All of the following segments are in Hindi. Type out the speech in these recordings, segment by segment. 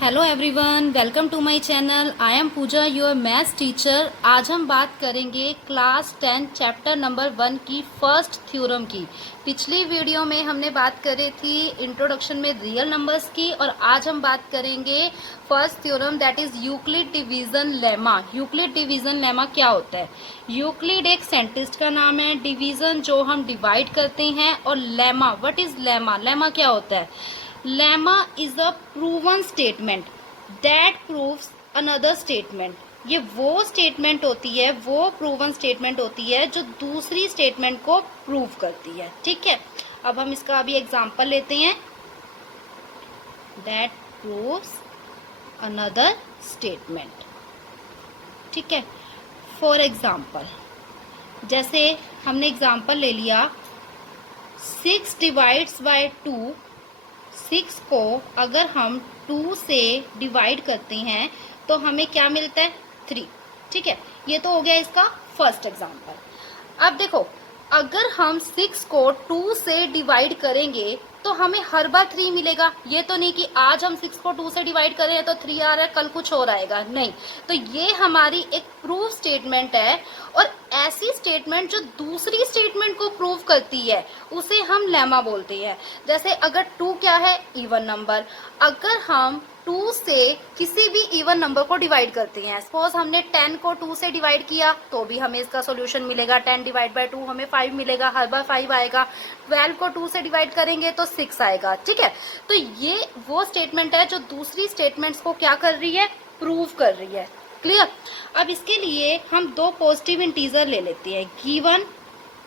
Hello everyone, welcome to my channel. I am Pooja, your maths teacher. आज हम बात करेंगे क्लास 10 चैप्टर नंबर 1 की फर्स्ट थ्योरम की। पिछली वीडियो में हमने बात करी थी इंट्रोडक्शन में रियल नंबर्स की, और आज हम बात करेंगे first theorem, that is Euclid division lemma. Euclid division lemma क्या होता है? यूक्लिड एक साइंटिस्ट का नाम है, डिवीजन जो हम डिवाइड करते हैं, और lemma, what is lemma? Lemma क्या होता है? Lemma is a proven statement that proves another statement. ये वो स्टेटमेंट होती है, वो प्रूवन स्टेटमेंट होती है जो दूसरी स्टेटमेंट को प्रूव करती है। ठीक है, अब हम इसका अभी एग्जांपल लेते हैं। That proves another statement. ठीक है, फॉर एग्जांपल, जैसे हमने एग्जांपल ले लिया 6 डिवाइड्स बाय 2। 6 को अगर हम 2 से डिवाइड करते हैं तो हमें क्या मिलता है? 3। ठीक है, ये तो हो गया इसका फर्स्ट एग्जांपल। अब देखो, अगर हम 6 को 2 से डिवाइड करेंगे तो हमें हर बार 3 मिलेगा। ये तो नहीं कि आज हम 6 को 2 से डिवाइड कर रहे हैं तो 3 आ रहा है, कल कुछ और आएगा, नहीं। तो ये हमारी एक प्रूफ स्टेटमेंट है, और ऐसी स्टेटमेंट जो दूसरी स्टेटमेंट को प्रूव करती है उसे हम लेमा बोलते हैं। जैसे अगर 2 क्या है? Even number. अगर हम 2 से किसी भी इवन नंबर को डिवाइड करते हैं, सपोज हमने 10 को 2 से डिवाइड किया तो भी हमें इसका सॉल्यूशन मिलेगा। 10 डिवाइड बाय 2 हमें 5 मिलेगा, हर बार 5 आएगा। 12 को 2 से डिवाइड करेंगे तो 6 आएगा। ठीक है, तो ये वो स्टेटमेंट है जो दूसरी स्टेटमेंट्स को क्या कर रही है? प्रूव कर रही है। क्लियर? अब इसके लिए हम 2 पॉजिटिव इंटीजर ले लेते हैं। गिवन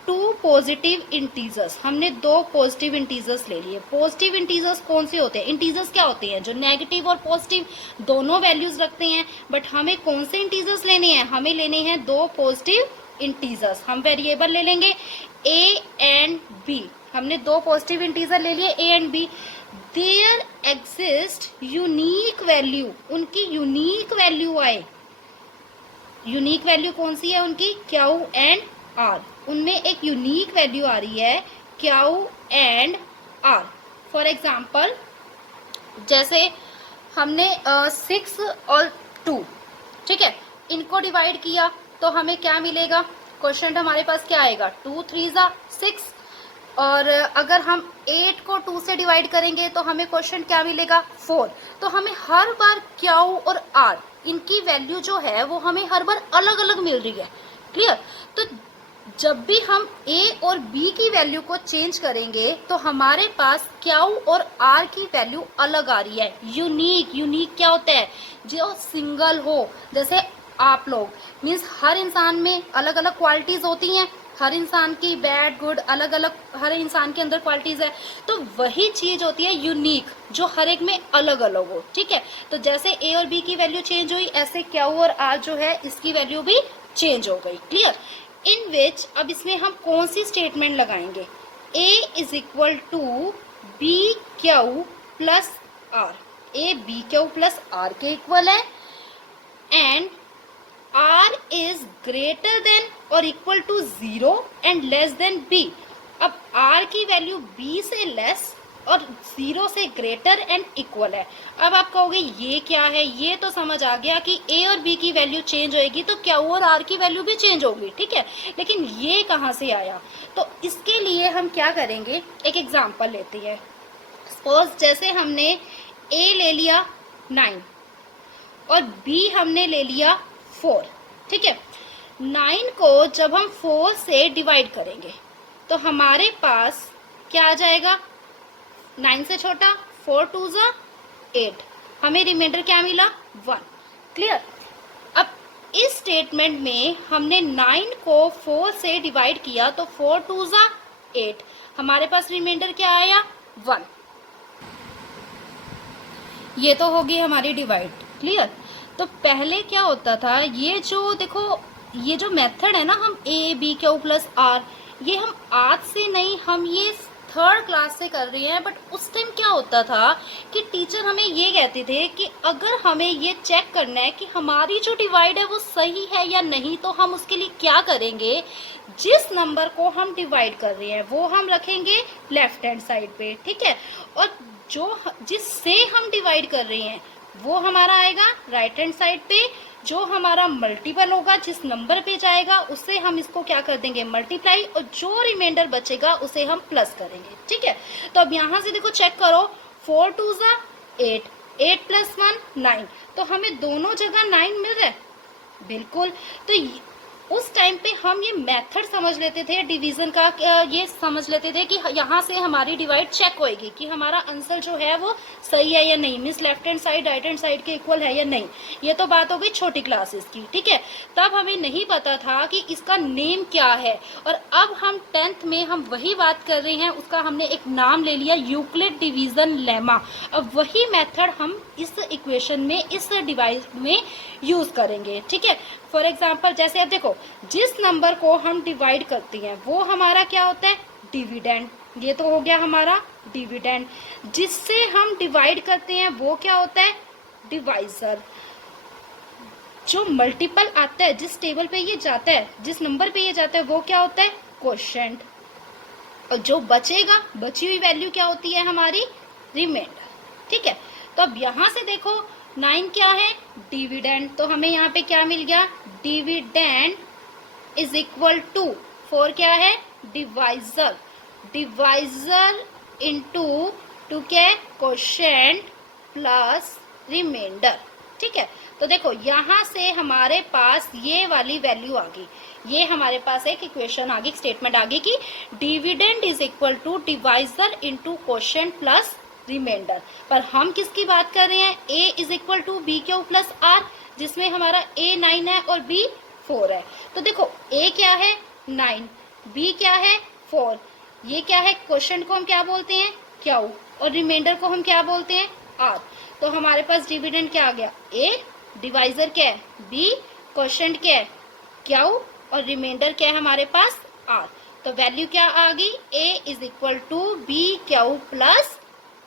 2 पॉजिटिव इंटीजर्स, हमने 2 पॉजिटिव इंटीजर्स ले लिए। पॉजिटिव इंटीजर्स कौन से होते हैं? इंटीजर्स क्या होते हैं? जो नेगेटिव और पॉजिटिव दोनों वैल्यूज रखते हैं। बट हमें कौन से इंटीजर्स लेने हैं? हमें लेने हैं 2 पॉजिटिव इंटीजर्स। हम वेरिएबल ले लेंगे a एंड b। हमने 2 पॉजिटिव इंटीजर ले लिए a and b। There exist unique value, उनकी यूनिक वैल्यू आए। यूनिक वैल्यू कौन सी है उनकी? Q and R. उनमें एक यूनिक वैल्यू आ रही है Q and R. For example, जैसे हमने 6 और 2, ठीक है, इनको डिवाइड किया तो हमें क्या मिलेगा? क्वेश्चन हमारे पास क्या आएगा? 2 3 जा 6। और अगर हम 8 को 2 से डिवाइड करेंगे तो हमें क्वेश्चन क्या मिलेगा? 4। तो हमें हर बार क्यू और आर, इनकी वैल्यू जो है वो हमें हर बार अलग अलग मिल रही है। क्लियर? तो जब भी हम a और b की वैल्यू को चेंज करेंगे तो हमारे पास क्यू और r की वैल्यू अलग आ रही है। यूनिक, यूनिक क्या होता है? जो सिंगल हो। जैसे आप लोग, मीन्स हर इंसान में अलग अलग क्वालिटीज होती हैं। हर इंसान की बैड गुड अलग अलग, हर इंसान के अंदर क्वालिटीज है। तो वही चीज होती है यूनिक, जो हर एक में अलग अलग हो। ठीक है, तो जैसे a और b की वैल्यू चेंज हुई, ऐसे क्यू और r जो है इसकी वैल्यू भी चेंज हो गई। क्लियर? इन विच, अब इसमें हम कौन सी स्टेटमेंट लगाएंगे? a is equal to B Q plus R. A B Q plus R के इक्वल है, and r is greater than और equal to 0 and less than b। अब r की वैल्यू b से लेस और 0 से ग्रेटर एंड इक्वल है। अब आप कहोगे ये क्या है? ये तो समझ आ गया कि a और b की वैल्यू चेंज होएगी तो q और r की वैल्यू भी चेंज होगी। ठीक है, लेकिन ये कहाँ से आया? तो इसके लिए हम क्या करेंगे, एक एग्जांपल लेते हैं। सपोज जैसे हमने a ले लिया 9 और b हमने ले लिया 4। ठीक है, 9 को जब हम 4 से डिवाइड करेंगे तो हमारे पास क्या आ जाएगा? 9 से छोटा 4 2 जा 8। हमें रिमाइंडर क्या मिला? 1। क्लियर? अब इस स्टेटमेंट में हमने 9 को 4 से डिवाइड किया तो 4 2 जा 8। हमारे पास रिमाइंडर क्या आया? 1। ये तो होगी हमारी डिवाइड। क्लियर? तो पहले क्या होता था, ये जो देखो, ये जो मेथड है ना, हम a b Q plus r, ये हम आज से नहीं, हम ये 3rd क्लास से कर रहे हैं। बट उस टाइम क्या होता था कि टीचर हमें ये कहते थे कि अगर हमें ये चेक करना है कि हमारी जो डिवाइड है वो सही है या नहीं, तो हम उसके लिए क्या करेंगे? जिस नंबर को हम डिवाइड कर रहे हैं वो हम रखेंगे लेफ्ट हैंड साइड पे। ठीक है, और जो जिससे हम डिवाइड कर रहे हैं वो हमारा आएगा राइट हैंड साइड पे। जो हमारा मल्टीपल होगा, जिस नंबर पे जाएगा, उससे हम इसको क्या कर देंगे, मल्टीप्लाई, और जो रिमाइंडर बचेगा उसे हम प्लस करेंगे। ठीक है, तो अब यहाँ से देखो चेक करो, 4 2 ज़ा 8, 8 + 1 9, तो हमें दोनों जगह 9 मिल रहा है, बिल्कुल। तो उस टाइम पे हम ये मेथड समझ लेते थे डिवीजन का, ये समझ लेते थे कि यहाँ से हमारी डिवाइड चेक होएगी कि हमारा आंसर जो है वो सही है या नहीं, means left hand side right hand side के इक्वल है या नहीं। ये तो बात हो गई छोटी क्लासेस की। ठीक है, तब हमें नहीं पता था कि इसका नेम क्या है, और अब हम 10th में हम वही बात कर रहे हैं, उसका हमने एक नाम ले लिया, यूक्लिड डिवीजन लेमा। अब वही मेथड हम इस इक्वेशन में, इस डिवाइस में यूज करेंगे। ठीक है, फॉर एग्जाम्पल जैसे अब देखो, जिस नंबर को हम डिवाइड करते हैं वो हमारा क्या होता है, डिविडेंड। ये तो हो गया हमारा डिविडेंड। जिससे हम डिवाइड करते हैं वो क्या होता है, डिवाइजर। जो मल्टीपल आता है, जिस टेबल पे ये जाता है, जिस नंबर पे ये जाता है, वो क्या होता है, क्वोशिएंट। और जो बचेगा, बची हुई वैल्यू क्या होती है हमारी, रिमाइंडर। ठीक है, तो अब यहां से देखो 9 क्या है, डिविडेंड। तो हमें यहाँ पे क्या मिल गया, डिविडेंड इज इक्वल टू 4 क्या है, डिवाइजर। डिवाइजर इंटू 2 क्या है, क्वोशिएंट प्लस रिमाइंडर। ठीक है, तो देखो यहाँ से हमारे पास ये वाली वैल्यू आ गई, ये हमारे पास एक इक्वेशन आ गई, स्टेटमेंट आ गई कि dividend is equal to divisor into quotient plus remainder. पर हम किसकी बात कर रहे हैं, a is equal to B Q plus R, जिसमें हमारा a 9 है और b 4 है। तो देखो a क्या है 9, b क्या है 4, ये क्या है, क्वोशिएंट को हम क्या बोलते हैं, क्यू, और रिमाइंडर को हम क्या बोलते हैं, r। तो हमारे पास डिविडेंड क्या आ गया, a, डिवाइजर क्या है b, क्वोशिएंट क्या है क्यू, और रिमाइंडर क्या है हमारे पास r। तो वैल्यू क्या आ गई, a is equal to B Q plus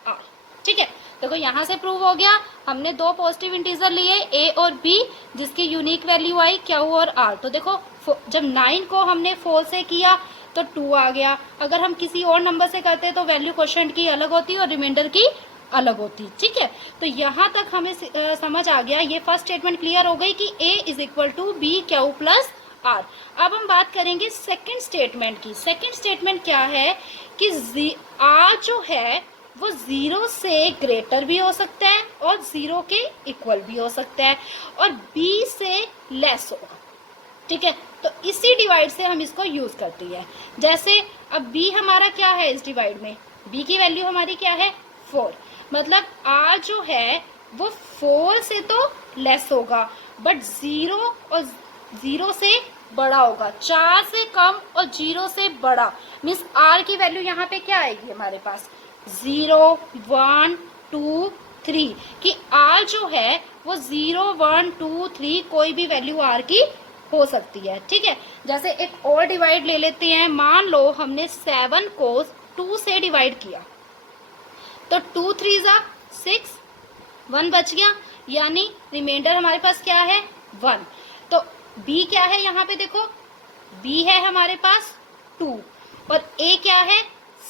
R. ठीक है, देखो यहाँ से प्रूव हो गया, हमने दो पॉजिटिव इंटीजर लिए a और b, जिसकी यूनिक वैल्यू आई q और r। तो देखो जब 9 को हमने 4 से किया तो 2 आ गया, अगर हम किसी और नंबर से करते तो वैल्यू क्वोशिएंट की अलग होती और रिमाइंडर की अलग होती। ठीक है, तो यहाँ तक हमें समझ आ गया, ये फर्स्ट स्टेटमेंट क्लियर हो गई कि a is equal to B Q plus R. अब हम बात करेंगे सेकेंड स्टेटमेंट की। सेकेंड स्टेटमेंट क्या है कि r जो है वो 0 से ग्रेटर भी हो सकता है और 0 के इक्वल भी हो सकता है, और b से लेस होगा। ठीक है, तो इसी डिवाइड से हम इसको यूज करती है। जैसे अब b हमारा क्या है, इस डिवाइड में b की वैल्यू हमारी क्या है 4, मतलब r जो है वो 4 से तो लेस होगा, बट 0 और 0 से बड़ा होगा, 4 से कम और 0 से बड़ा, मीन्स r की वैल्यू यहाँ पे क्या आएगी हमारे पास 0 1 2 3, कि r जो है वो 0 1 2 3 कोई भी वैल्यू r की हो सकती है। ठीक है, जैसे एक और डिवाइड ले लेते हैं, मान लो हमने 7 को 2 से डिवाइड किया, तो 2 3 ज़ा 6, 1 बच गया, यानी रिमाइंडर हमारे पास क्या है 1। तो b क्या है यहाँ पे देखो, b है हमारे पास 2 और a क्या है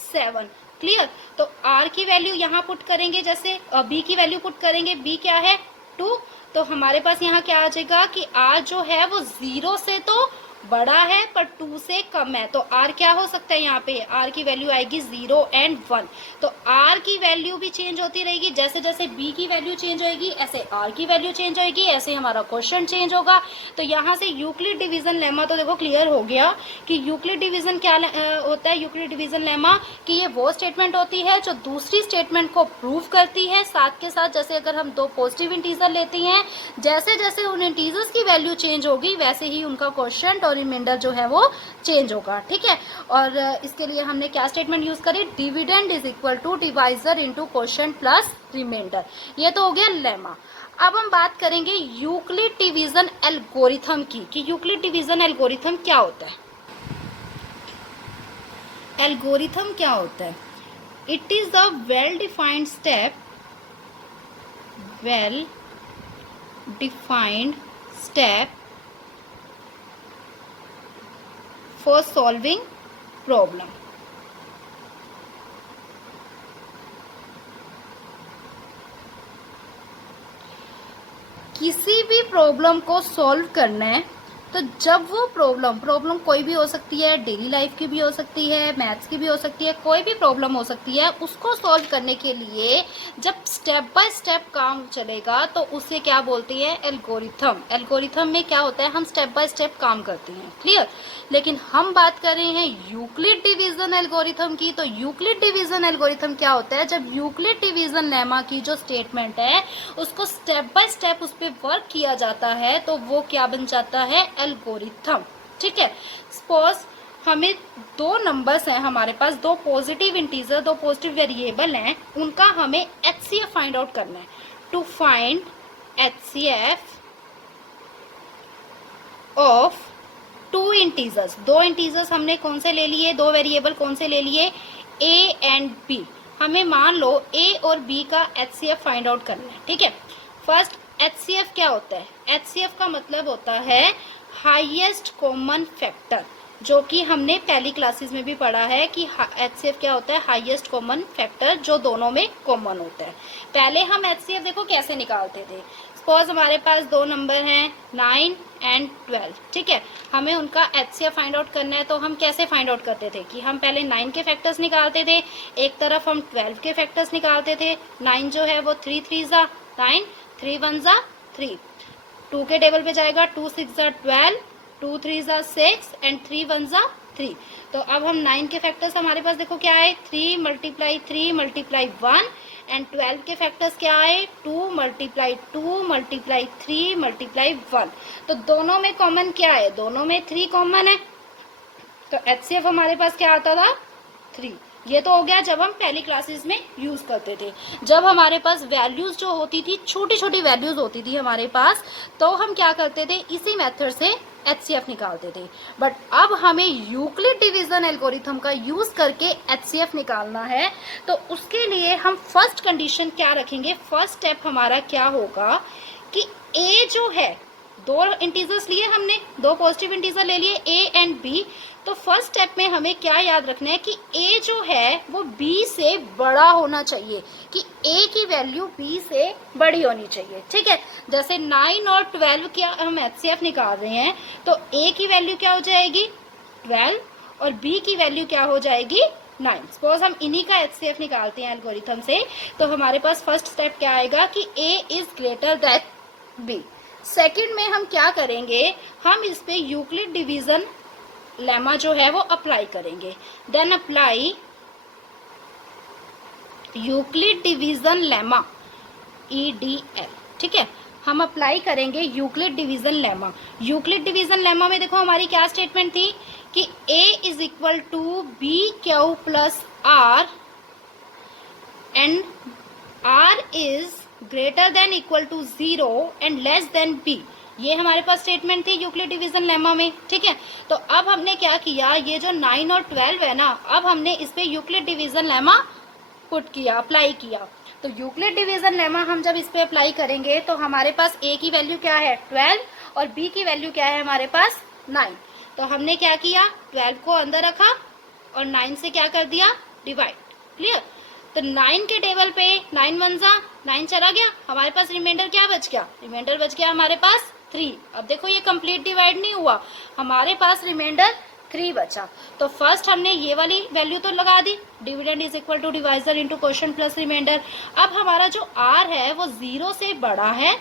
7। क्लियर, तो r की वैल्यू यहाँ पुट करेंगे, जैसे b की वैल्यू पुट करेंगे, b क्या है 2, तो हमारे पास यहाँ क्या आ जाएगा कि r जो है वो 0 से तो बड़ा है पर 2 से कम है, तो r क्या हो सकता है, यहाँ पे r की वैल्यू आएगी 0 and 1। तो r की वैल्यू भी चेंज होती रहेगी, जैसे जैसे b की वैल्यू चेंज होएगी ऐसे r की वैल्यू चेंज होएगी, ऐसे हमारा क्वेश्चन चेंज होगा। तो यहाँ से यूक्लिड डिवीजन लेमा तो देखो क्लियर हो गया कि यूक्लिड डिवीजन क्या होता है। यूक्लिड डिवीजन लेमा कि ये वो स्टेटमेंट होती है जो दूसरी स्टेटमेंट को प्रूव करती है, साथ के साथ जैसे अगर हम दो पॉजिटिव इंटीजर लेते हैं, जैसे जैसे उन इंटीजर्स की वैल्यू चेंज होगी वैसे ही उनका क्वोशिएंट और रिमाइंडर जो है वो चेंज होगा। ठीक है, और इसके लिए हमने क्या स्टेटमेंट यूज करी, dividend is equal to divisor into quotient plus remainder. ये तो हो गया लेमा। अब हम बात करेंगे यूक्लिड डिवीजन एल्गोरिथम की, कि यूक्लिड डिवीजन एल्गोरिथम क्या होता है। एल्गोरिथम क्या होता है, it is a well defined step, well defined step for solving problem। किसी भी प्रॉब्लम को सॉल्व करना है तो जब वो प्रॉब्लम कोई भी हो सकती है, डेली लाइफ की भी हो सकती है, मैथ्स की भी हो सकती है, कोई भी प्रॉब्लम हो सकती है, उसको सॉल्व करने के लिए जब स्टेप बाय स्टेप काम चलेगा तो उसे क्या बोलते हैं? एल्गोरिथम। एल्गोरिथम में क्या होता है? हम स्टेप बाय स्टेप काम करते हैं। क्लियर? लेकिन हम बात कर रहे हैं यूक्लिड डिवीजन एल्गोरिथम की। तो यूक्लिड डिवीजन एल्गोरिथम क्या होता है? जब यूक्लिड डिवीजन लेमा की जो स्टेटमेंट है उसको स्टेप बाय स्टेप उस पर वर्क किया जाता है तो वो क्या बन जाता है? एल्गोरिथम। ठीक है? सपोज हमें दो नंबर्स हैं हमारे पास, दो पॉजिटिव इंटीजर, दो पॉजिटिव वेरिएबल हैं, उनका हमें एचसीएफ फाइंड आउट करना है। To find HCF of two integers, दो इंटीजर्स हमने कौन से ले लिए? दो वेरिएबल कौन से ले लिए? A and B. हमें मान लो ए और बी का एचसीएफ फाइंड आउट करना है। ठीक है? फर्स्ट एचसीएफ क्या होता है? एचसीएफ का मतलब होता है हाईएस्ट कॉमन फैक्टर, जो कि हमने पहली क्लासेस में भी पढ़ा है कि एचसीएफ क्या होता है? हाईएस्ट कॉमन फैक्टर जो दोनों में कॉमन होता है। पहले हम एचसीएफ देखो कैसे निकालते थे। सपोज हमारे पास दो नंबर हैं 9 एंड 12। ठीक है? हमें उनका एचसीएफ फाइंड आउट करना है तो हम कैसे फाइंड आउट करते थे कि हम पहले 9 के फैक्टर्स निकालते थे, एक तरफ हम 12 के फैक्टर्स निकालते थे। 9 जो है वो 3 3 जा 9, 3 1 जा 3, 2 के टेबल पे जाएगा 2 6 जा 12, 2 3 जा 6 एंड 3 1 जा 3। तो अब हम 9 के फैक्टर्स हमारे पास देखो क्या है? 3 मल्टीप्लाई 3 मल्टीप्लाई 1 एंड 12 के फैक्टर्स क्या आए? 2 मल्टीप्लाई 2 मल्टीप्लाई 3 मल्टीप्लाई 1। तो दोनों में कॉमन क्या है? दोनों में 3 कॉमन है। तो एचसीएफ हमारे पास क्या आता था? 3। ये तो हो गया जब हम पहली क्लासेस में यूज करते थे। जब हमारे पास वैल्यूज जो होती थी, छोटी छोटी वैल्यूज होती थी हमारे पास, तो हम क्या करते थे? इसी मेथड से एचसीएफ निकालते थे। बट अब हमें यूक्लिड डिवीजन एल्गोरिथम का यूज करके एचसीएफ निकालना है तो उसके लिए हम फर्स्ट कंडीशन क्या रखेंगे? फर्स्ट स्टेप हमारा क्या होगा कि ए जो है, दो इंटीजर्स लिए हमने, दो पॉजिटिव इंटीजर ले लिए ए एंड बी। तो फर्स्ट स्टेप में हमें क्या याद रखना है कि a जो है वो b से बड़ा होना चाहिए, कि a की वैल्यू b से बड़ी होनी चाहिए। ठीक है? जैसे 9 और 12 की हम एचसीएफ निकाल रहे हैं तो a की वैल्यू क्या हो जाएगी? 12 और b की वैल्यू क्या हो जाएगी? 9। सपोज हम इन्हीं का एचसीएफ निकालते हैं एल्गोरिथम से तो हमारे पास फर्स्ट स्टेप क्या आएगा कि a is greater then b। Second में हम क्या करेंगे? हम इस पे यूक्लिड डिवीजन लेमा जो है वो अप्लाई करेंगे। Then apply Euclid division lemma, EDL। ठीक है? हम अप्लाई करेंगे Euclid division lemma. Euclid division lemma में देखो हमारी क्या स्टेटमेंट थी कि A is equal to B Q plus R and R is greater than equal to 0 and less than B। ये हमारे पास स्टेटमेंट थी यूक्लिड डिवीजन लेमा में। ठीक है? तो अब हमने क्या किया? ये जो 9 और 12 है ना, अब हमने इस पे यूक्लिड डिवीजन लेमा पुट किया, अप्लाई किया। तो यूक्लिड डिवीजन लेमा हम जब इस पे अप्लाई करेंगे तो हमारे पास a की वैल्यू क्या है? 12 और b की वैल्यू क्या है हमारे पास? 9। तो हमने क्या किया? 12 को अंदर रखा और 9 से क्या कर दिया? डिवाइड। क्लियर? तो 9 के टेबल पे 9 1 जा 9 चला गया, हमारे पास रिमाइंडर क्या बच गया? रिमाइंडर बच गया हमारे पास 3। अब देखो ये कंप्लीट डिवाइड नहीं हुआ, हमारे पास रिमाइंडर 3 बचा। तो फर्स्ट हमने ये वाली वैल्यू तो लगा दी, dividend is equal to divisor into quotient plus remainder. अब हमारा जो r है वो 0 से बड़ा है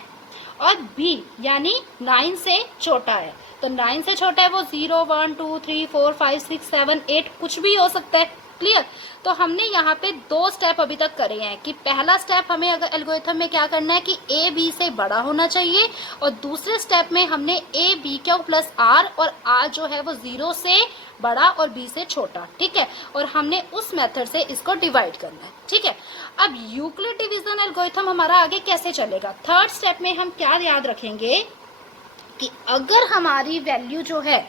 और b यानी 9 से छोटा है। तो 9 से छोटा है वो 0 1 2 3 4 5 6 7 8 कुछ भी हो सकता है। क्लियर? तो हमने यहाँ पे दो स्टेप अभी तक करे हैं कि पहला स्टेप हमें अगर एल्गोरिथम में क्या करना है कि a b से बड़ा होना चाहिए और दूसरे स्टेप में हमने a b Q plus r और r जो है वो 0 से बड़ा और b से छोटा। ठीक है? और हमने उस मेथड से इसको डिवाइड करना है। ठीक है? अब यूक्लिड डिवीजन एल्गोरिथम हमारा आगे कैसे चलेगा? थर्ड स्टेप में हम क्या याद रखेंगे कि अगर हमारी वैल्यू जो है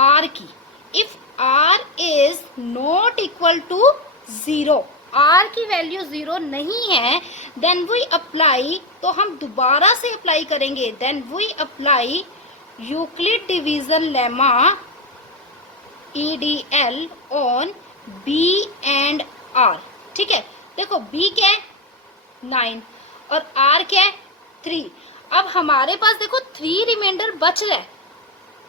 r की, if r is not equal to 0, r की वैल्यू 0 नहीं है, देन वी अप्लाई, तो हम दोबारा से अप्लाई करेंगे, then we apply Euclid division lemma EDL on b and r। ठीक है? देखो b क्या है? 9 और r क्या है? 3। अब हमारे पास देखो 3 रिमाइंडर बच रहा है,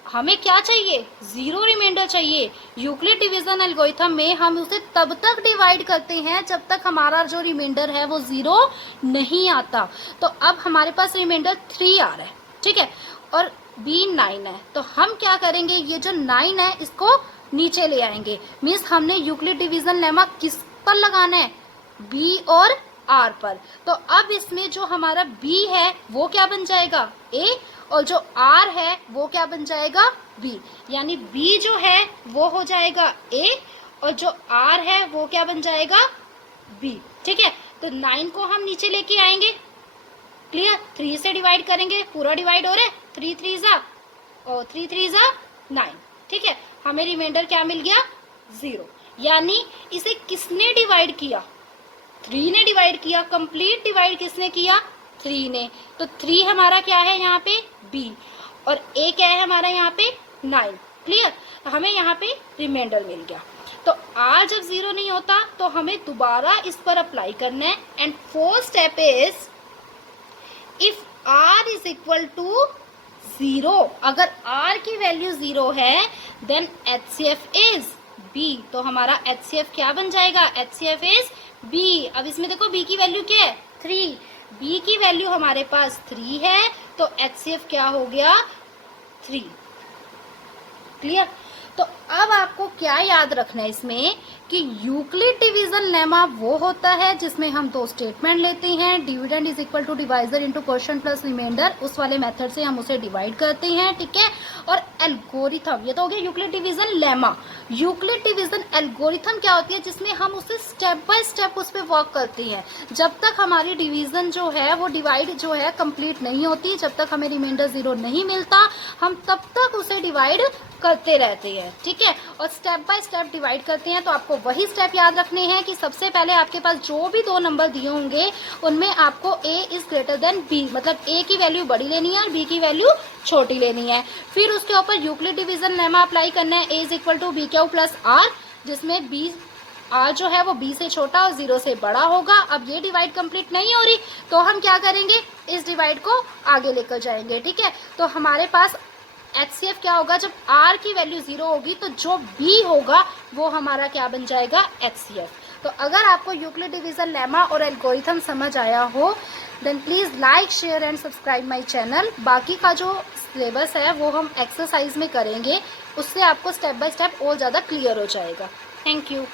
हमें क्या चाहिए, 0 रिमाइंडर चाहिए। यूक्लिड डिवीजन एल्गोरिथम में हम उसे तब तक डिवाइड करते हैं जब तक हमारा जो रिमाइंडर है वो 0 नहीं आता। तो अब हमारे पास रिमाइंडर 3 आ रहा है, ठीक है, और b 9 है। तो हम क्या करेंगे, ये जो 9 है इसको नीचे ले आएंगे। मीन्स हमने यूक्लिड डिवीजन लेमा किस पर लगाना है, b और r पर। तो अब इसमें जो हमारा b है वो क्या बन जाएगा, a, और जो r है वो क्या बन जाएगा, b। यानी b जो है वो हो जाएगा a और जो r है वो क्या बन जाएगा, b। ठीक है, तो 9 को हम नीचे लेके आएंगे, क्लियर। 3 से डिवाइड करेंगे, पूरा डिवाइड हो रहा है, 3 3 जा और 3 3 जा 9, ठीक है। हमें रिमाइंडर क्या मिल गया, 0। यानी इसे किसने डिवाइड किया, 3 ने डिवाइड किया। कंप्लीट डिवाइड किसने किया, 3 ने। तो 3 हमारा क्या है यहाँ पे, b, और a क्या है हमारा यहाँ पे, 9, क्लियर। हमें यहाँ पे रिमाइंडर मिल गया। तो r जब 0 नहीं होता तो हमें दोबारा इस पर अप्लाई करना है। And fourth step is if r is equal to 0, अगर r की वैल्यू 0 है देन HCF इज b। तो हमारा HCF क्या बन जाएगा, HCF इज b। अब इसमें देखो b की वैल्यू क्या है, 3, b की वैल्यू हमारे पास 3 है, तो HCF क्या हो गया, 3, क्लियर। तो अब आपको क्या याद रखना है इसमें कि यूक्लिड डिवीजन लेमा वो होता है जिसमें हम 2 स्टेटमेंट लेते हैं, dividend is equal to divisor into quotient plus remainder, उस वाले मेथड से हम उसे डिवाइड करते हैं, ठीक है। और एल्गोरिथम, ये तो हो गया Euclid division lemma. Euclid division algorithm क्या होती है, जिसमें हम उसे स्टेप बाय स्टेप उस पर वर्क करते हैं। जब तक हमारी डिवीजन जो है वो डिवाइड जो है कंप्लीट नहीं होती, जब तक हमें रिमाइंडर 0 नहीं मिलता, हम तब तक उसे डिवाइड करते रहते हैं, ठीक है। और स्टेप बाय स्टेप डिवाइड करते हैं। तो आपको वही स्टेप याद रखने हैं कि सबसे पहले आपके पास जो भी 2 नंबर दिए होंगे उनमें आपको a is greater then b, मतलब a की वैल्यू बड़ी लेनी है और b की वैल्यू छोटी लेनी है। फिर उसके ऊपर यूक्लिड डिवीजन लेमा अप्लाई करना है, a is equal to B Q plus r, जिसमें b r जो है वो b से छोटा और 0 से बड़ा होगा। अब ये डिवाइड कंप्लीट नहीं हो रही तो हम क्या करेंगे, इस डिवाइड को आगे लेकर जाएंगे, ठीक है। तो हमारे पास HCF क्या होगा, जब r की वैल्यू 0 होगी तो जो b होगा वो हमारा क्या बन जाएगा, HCF। तो अगर आपको यूक्लिड डिवीजन लेमा और एल्गोरिथम समझ आया हो then please like, share and subscribe my channel. बाकी का जो सिलेबस है वो हम एक्सरसाइज में करेंगे, उससे आपको स्टेप बाय स्टेप और ज़्यादा क्लियर हो जाएगा। Thank you.